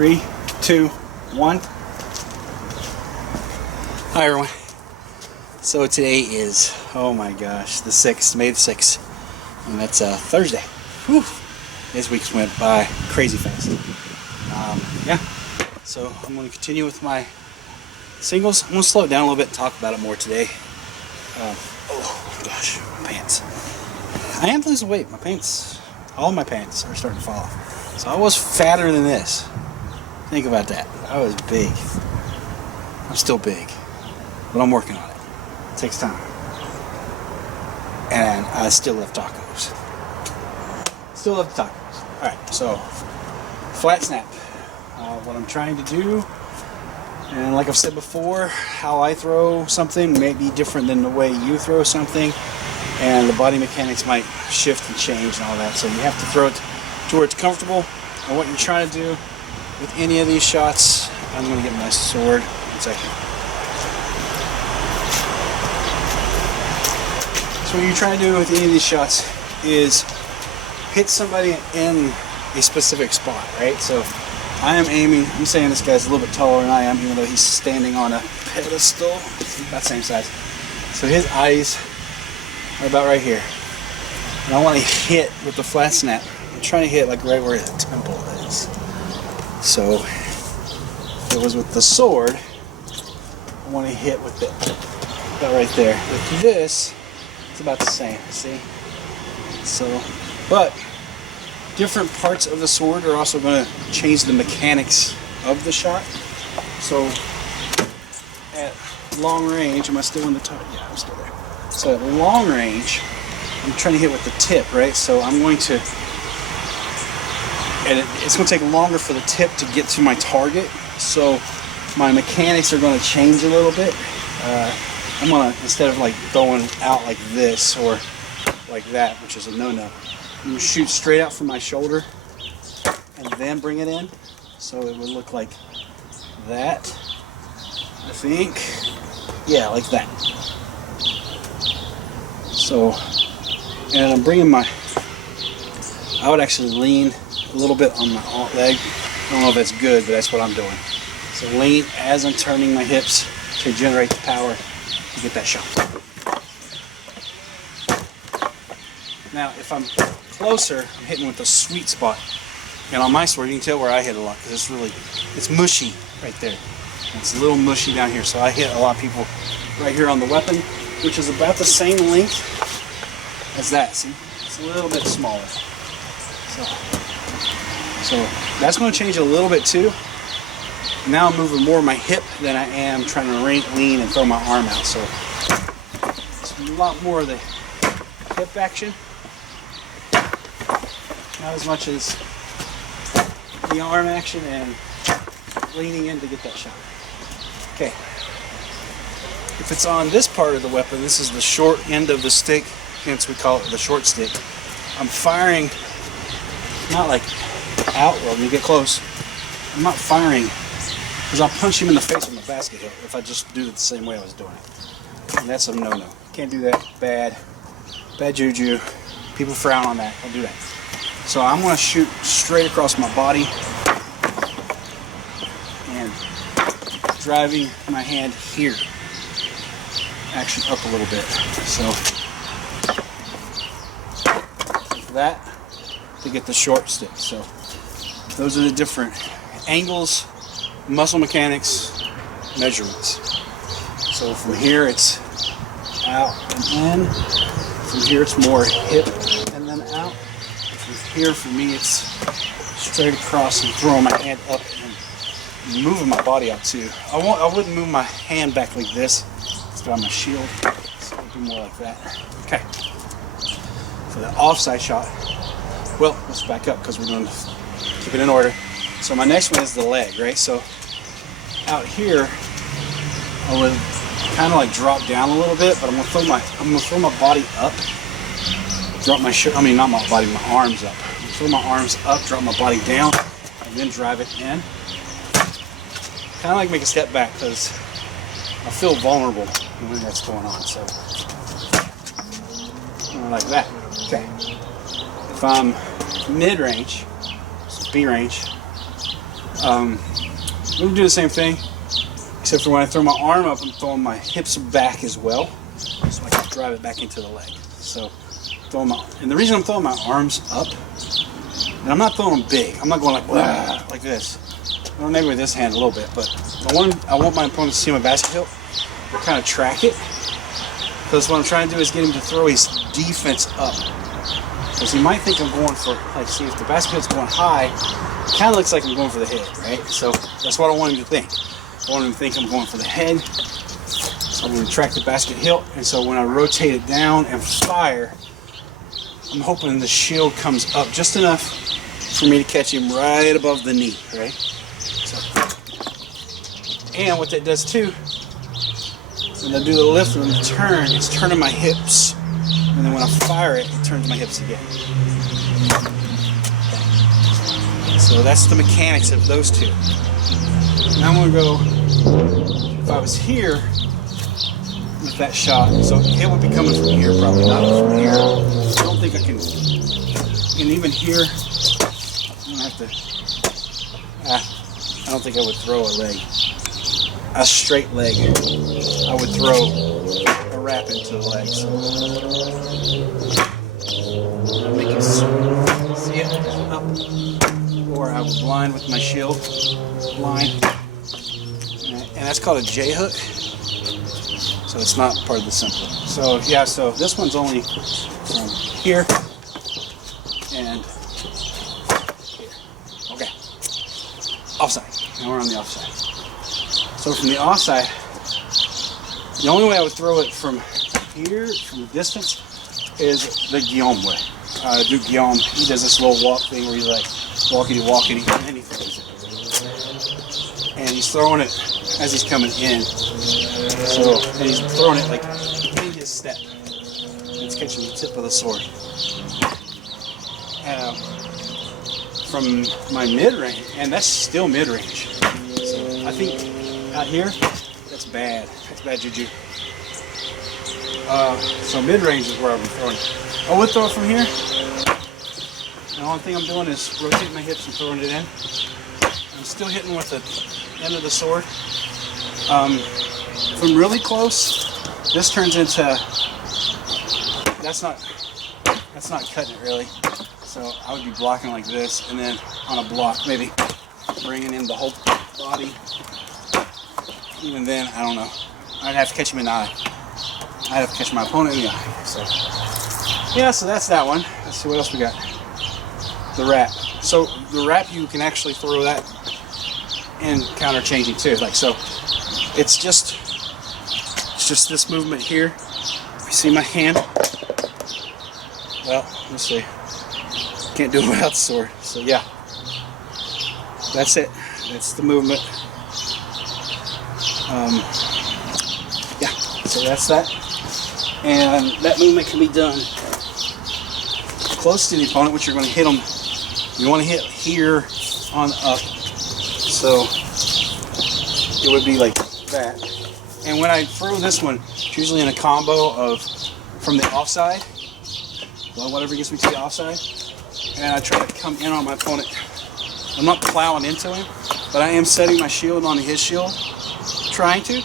3, 2, 1. Hi everyone. So today is, oh my gosh, the 6th, May the 6th. And that's Thursday. Whew. This week's went by crazy fast. Yeah, so I'm going to continue with my singles. I'm going to slow it down a little bit and talk about it more today. Oh gosh, my pants. I am losing weight. My pants, all my pants are starting to fall off. So I was fatter than this. Think about that. I was big. I'm still big, but I'm working on it. It takes time. And I still love tacos. Still love the tacos. Alright, so flat snap. What I'm trying to do, and like I've said before, how I throw something may be different than the way you throw something, and the body mechanics might shift and change and all that. So you have to throw it to where it's comfortable. And what you're trying to do with any of these shots, I'm going to get my sword. 1 second. So what you're trying to do with any of these shots is hit somebody in a specific spot, right? So I am aiming, I'm saying this guy's a little bit taller than I am, even though he's standing on a pedestal. It's about the same size. So his eyes are about right here. And I want to hit with the flat snap. I'm trying to hit like right where the temple is. So if it was with the sword, I want to hit with it about right there. With this, it's about the same, see? So, but different parts of the sword are also going to change the mechanics of the shot. So at long range, am I still in the top? Yeah, I'm still there. So at long range, I'm trying to hit with the tip, right? So I'm going to, and it's going to take longer for the tip to get to my target. So my mechanics are going to change a little bit. I'm going to, instead of like going out like this or like that, which is a no-no, I'm going to shoot straight out from my shoulder and then bring it in. So it would look like that, I think. Yeah, like that. So, and I'm bringing my, I would actually lean a little bit on my alt leg. I don't know if that's good, but that's what I'm doing. So lean as I'm turning my hips to generate the power to get that shot. Now, if I'm closer, I'm hitting with the sweet spot. And on my sword, you can tell where I hit a lot because it's really, it's mushy right there. It's a little mushy down here. So I hit a lot of people right here on the weapon, which is about the same length as that. See, it's a little bit smaller. So that's going to change a little bit too. Now I'm moving more of my hip than I am trying to lean and throw my arm out. So it's a lot more of the hip action. Not as much as the arm action and leaning in to get that shot. Okay. If it's on this part of the weapon, this is the short end of the stick, hence we call it the short stick. I'm firing not like outward when you get close. I'm not firing because I'll punch him in the face with my basket hilt if I just do it the same way I was doing it. And that's a no-no. Can't do that. Bad juju. People frown on that. Don't do that. So I'm going to shoot straight across my body and driving my hand here, actually up a little bit. So like that to get the short stick. So those are the different angles, muscle mechanics, measurements. So from here it's out and in. From here it's more hip and then out. Here for me it's straight across and throwing my hand up and moving my body out too. I wouldn't move my hand back like this. It's got my shield, so I'll do more like that. Okay. For the offside shot, well, let's back up because we're going to keep it in order. So my next one is the leg, right? So out here, I would kind of like drop down a little bit, but I'm gonna throw my body up. Drop my not my body, my arms up. Throw my arms up, drop my body down, and then drive it in. Kind of like make a step back because I feel vulnerable when that's going on. So like that. Okay. If I'm mid-range, so B range, I'm going to do the same thing, except for when I throw my arm up, I'm throwing my hips back as well, so I can drive it back into the leg. So, and the reason I'm throwing my arms up, and I'm not throwing them big, I'm not going like this. Well, maybe with this hand a little bit, but I want my opponent to see my basket hilt, or kind of track it, because what I'm trying to do is get him to throw his defense up. Because he might think I'm going for, like, see, if the basket hilt's going high, it kind of looks like I'm going for the head, right? So that's what I want him to think. I want him to think I'm going for the head. So I'm going to track the basket hilt, and so when I rotate it down and fire, I'm hoping the shield comes up just enough for me to catch him right above the knee, right? So, and what that does too, when I do the lift and the turn, it's turning my hips. And then when I fire it, it turns my hips again. So that's the mechanics of those two. Now I'm going to go, if I was here with that shot, so it would be coming from here, probably not from here. I don't think I can, and even here, I'm going to have to, I don't think I would throw a leg, a straight leg. I would throw a wrap into the leg. So I'll make it see it up, or I would blind with my shield, blind, and that's called a J hook. So it's not part of the simple. So yeah, so this one's only from here and here. Okay. Offside. Now we're on the offside. So from the offside, the only way I would throw it from here, from the distance, is the Guillaume way. Duke Guillaume, he does this little walk thing where he's like walkity, and then he throws it. And he's throwing it as he's coming in. So, and he's throwing it like in his step. It's catching the tip of the sword. From my mid-range, and that's still mid-range. So I think out here, that's bad. That's bad juju. So mid-range is where I'll be throwing it. I would throw it from here. And the only thing I'm doing is rotating my hips and throwing it in. I'm still hitting with the end of the sword. From really close, this turns into, that's not cutting it really. So I would be blocking like this, and then on a block, maybe bringing in the whole body. Even then, I don't know. I'd have to catch him in the eye. I'd have to catch my opponent in the eye. So yeah, so that's that one. Let's see what else we got. The wrap. So the wrap, you can actually throw that in counter changing too. Like so, it's just this movement here. If you see my hand, well, let's see. Can't do it without the sword. So yeah, that's it. That's the movement. Yeah, so that's that. And that movement can be done close to the opponent, which you're going to hit them. You want to hit here on up. So it would be like that. And when I throw this one, it's usually in a combo of from the offside, well, whatever gets me to the offside, and I try to come in on my opponent. I'm not plowing into him, but I am setting my shield on his shield, trying to,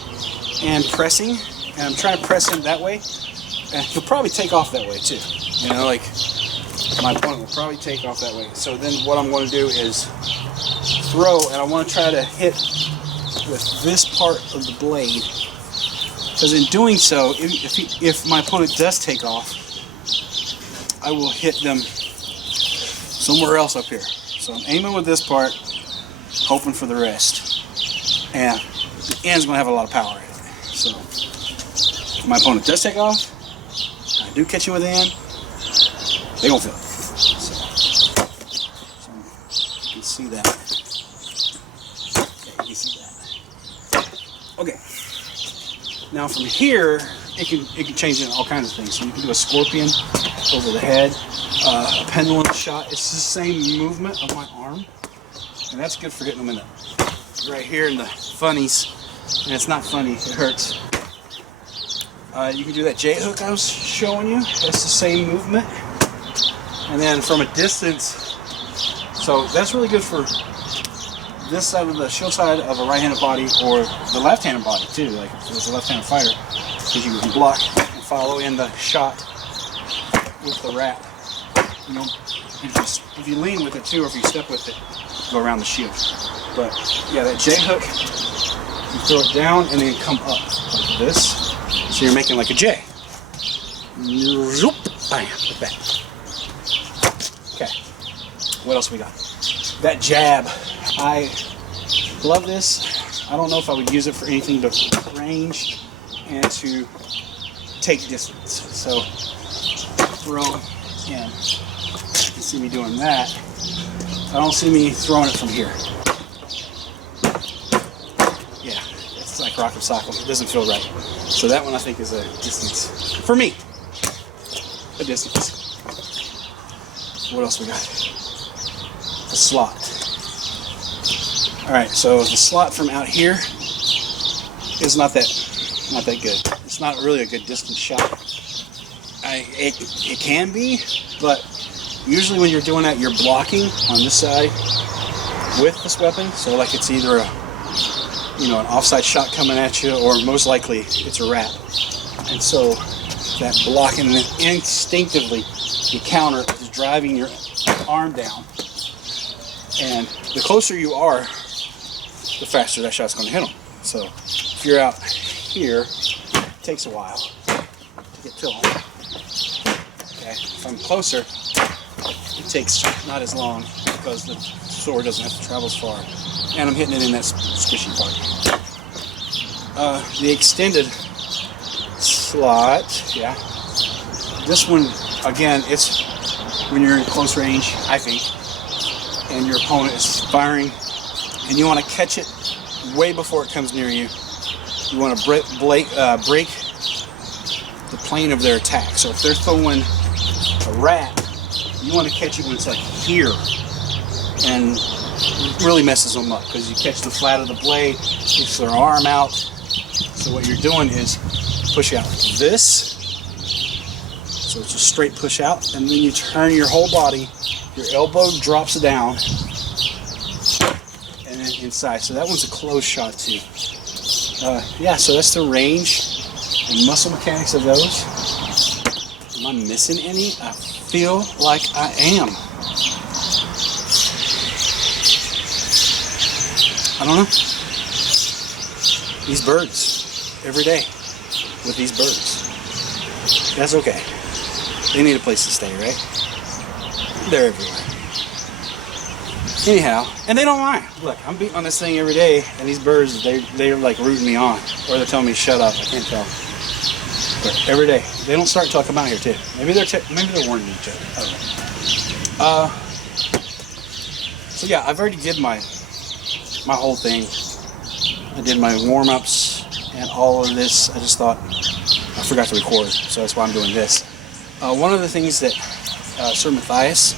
and pressing, and I'm trying to press him that way, and he'll probably take off that way too. You know, like my opponent will probably take off that way. So then what I'm going to do is throw, and I want to try to hit with this part of the blade, because in doing so, if my opponent does take off, I will hit them somewhere else up here. So I'm aiming with this part, hoping for the rest. And the end's going to have a lot of power in it. So if my opponent does take off, I do catch him with the end, they don't feel it. So you can see that. Okay, you can see that. Okay. Now from here, it can change into all kinds of things. So you can do a scorpion over the head, a pendulum shot. It's the same movement of my arm, and that's good for getting them in the right here in the funnies. And it's not funny; it hurts. You can do that J hook I was showing you. That's the same movement. And then from a distance, so that's really good for this side of the shield side of a right-handed body or the left-handed body too, like if there's a left-handed fighter, because you can block and follow in the shot with the wrap. You know, if you lean with it too, or if you step with it, go around the shield. But yeah, that J hook, you throw it down and then come up like this. So you're making like a J. Zoop, bam, like that. Okay, what else we got? That jab, I love this. I don't know if I would use it for anything but range and to take distance. So throw in. You can see me doing that. I don't see me throwing it from here. Yeah, it's like rock and sockle. It doesn't feel right. So that one I think is a distance. For me, a distance. What else we got? The slot. Alright, so the slot from out here is not that good. It's not really a good distance shot. It can be, but usually when you're doing that, you're blocking on this side with this weapon. So like it's either an offside shot coming at you, or most likely it's a wrap. And so that blocking, and instinctively you counter is driving your arm down. And the closer you are, the faster that shot's going to hit them. So if you're out here, it takes a while to get to them. Okay, if I'm closer, it takes not as long because the sword doesn't have to travel as far. And I'm hitting it in that squishy part. The extended slot, yeah. This one, again, it's when you're in close range, I think, and your opponent is firing, and you want to catch it way before it comes near you. You want to break the plane of their attack. So if they're throwing a wrap, you want to catch it when it's like here, and it really messes them up because you catch the flat of the blade, kicks their arm out. So what you're doing is push out like this. So it's a straight push out, and then you turn your whole body, your elbow drops down, and then inside. So that one's a close shot too. Yeah, so that's the range and muscle mechanics of those. Am I missing any? I feel like I am. I don't know. These birds, every day with these birds. That's okay. They need a place to stay, right? They're everywhere. Anyhow, and they don't mind. Look, I'm beating on this thing every day, and these birds, they're like rooting me on, or they're telling me to shut up. I can't tell. But every day, they don't start talking about here too. Maybe they're warning each other. I don't know. So yeah, I've already did my whole thing. I did my warm-ups and all of this. I just thought I forgot to record, so that's why I'm doing this. One of the things that Sir Matthias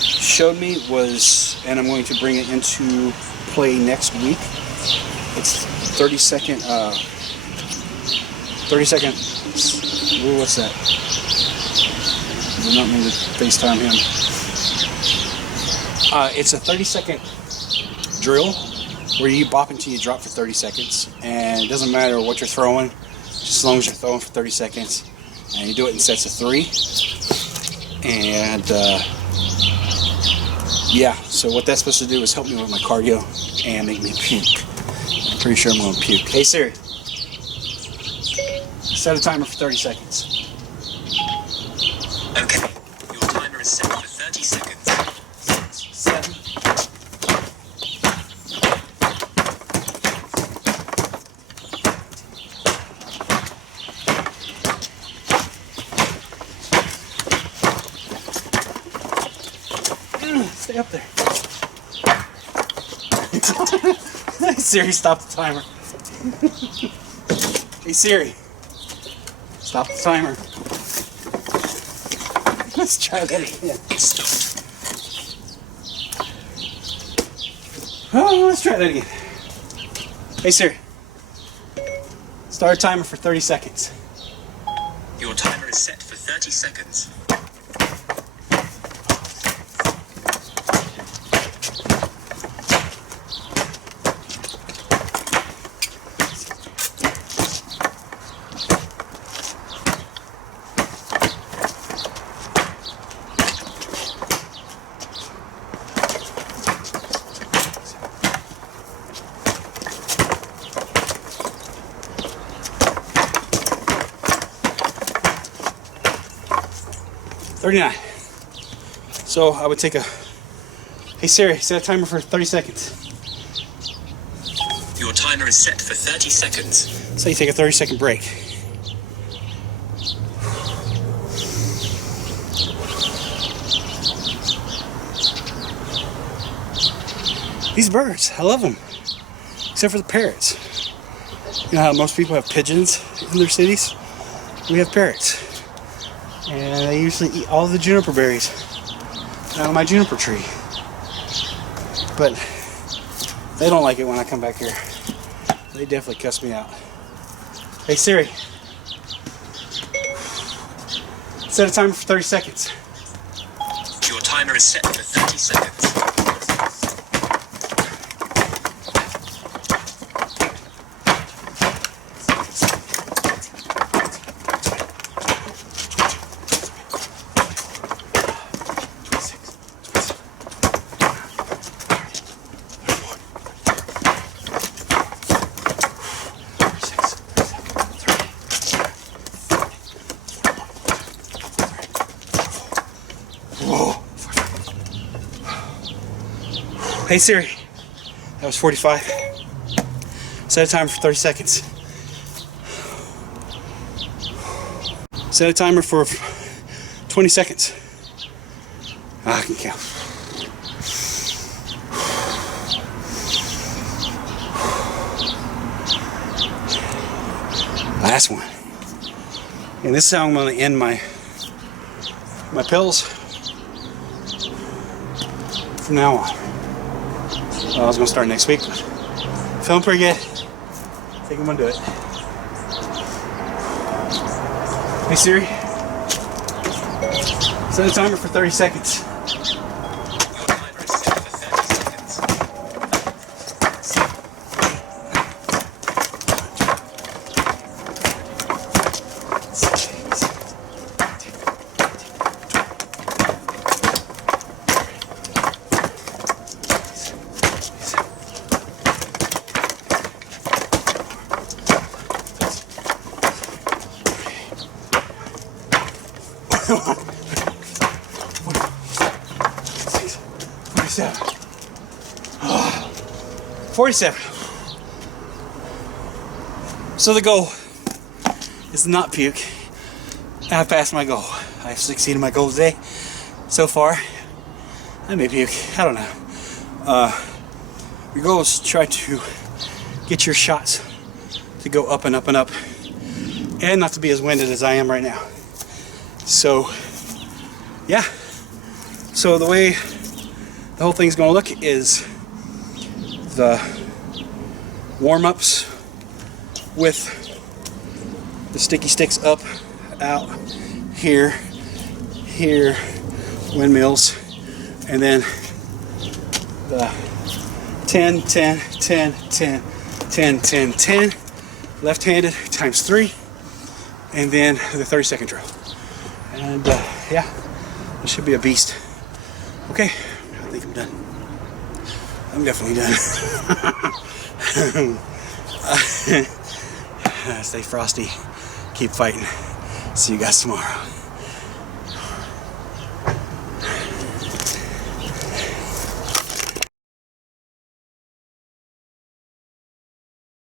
showed me was, and I'm going to bring it into play next week. It's 30 second. Ooh, what's that? I do not mean to FaceTime him. It's a 30-second drill where you bop until you drop for 30 seconds, and it doesn't matter what you're throwing, just as long as you're throwing for 30 seconds. And you do it in sets of 3. And yeah, so what that's supposed to do is help me with my cardio and make me puke. I'm pretty sure I'm going to puke. Hey Siri, set a timer for 30 seconds. Okay, your timer is set for 30 seconds. 7. Stay up there. Hey Siri, stop the timer. Hey Siri, stop the timer. Let's try that again. Oh, let's try that again. Hey Siri, start a timer for 30 seconds. Your timer is set for 30 seconds. 39. So I would take a, hey Siri, set a timer for 30 seconds. Your timer is set for 30 seconds. So you take a 30-second break. These birds, I love them. Except for the parrots. You know how most people have pigeons in their cities? We have parrots. And they usually eat all the juniper berries out of my juniper tree. But they don't like it when I come back here. They definitely cuss me out. Hey Siri, set a timer for 30 seconds. Your timer is set for 30 seconds. Hey Siri, that was 45. Set a timer for 30 seconds. Set a timer for 20 seconds. I can count. Last one. And this is how I'm going to end my pills from now on. I was going to start next week, but feeling pretty good. I think I'm going to do it. Hey Siri, set a timer for 30 seconds. Your timer is set for 30 seconds. 47. So the goal is to not puke. I've passed my goal. I've succeeded my goal today. So far, I may puke. I don't know. Your goal is to try to get your shots to go up and up and up, and not to be as winded as I am right now. So, yeah. So the way the whole thing's going to look is the warm-ups with the sticky sticks up, out, here, windmills, and then the 10, 10, 10, 10, 10, 10, 10, left-handed times 3, and then the 30-second drill. And yeah, it should be a beast. Okay, I think I'm done. I'm definitely done. Stay frosty. Keep fighting. See you guys tomorrow.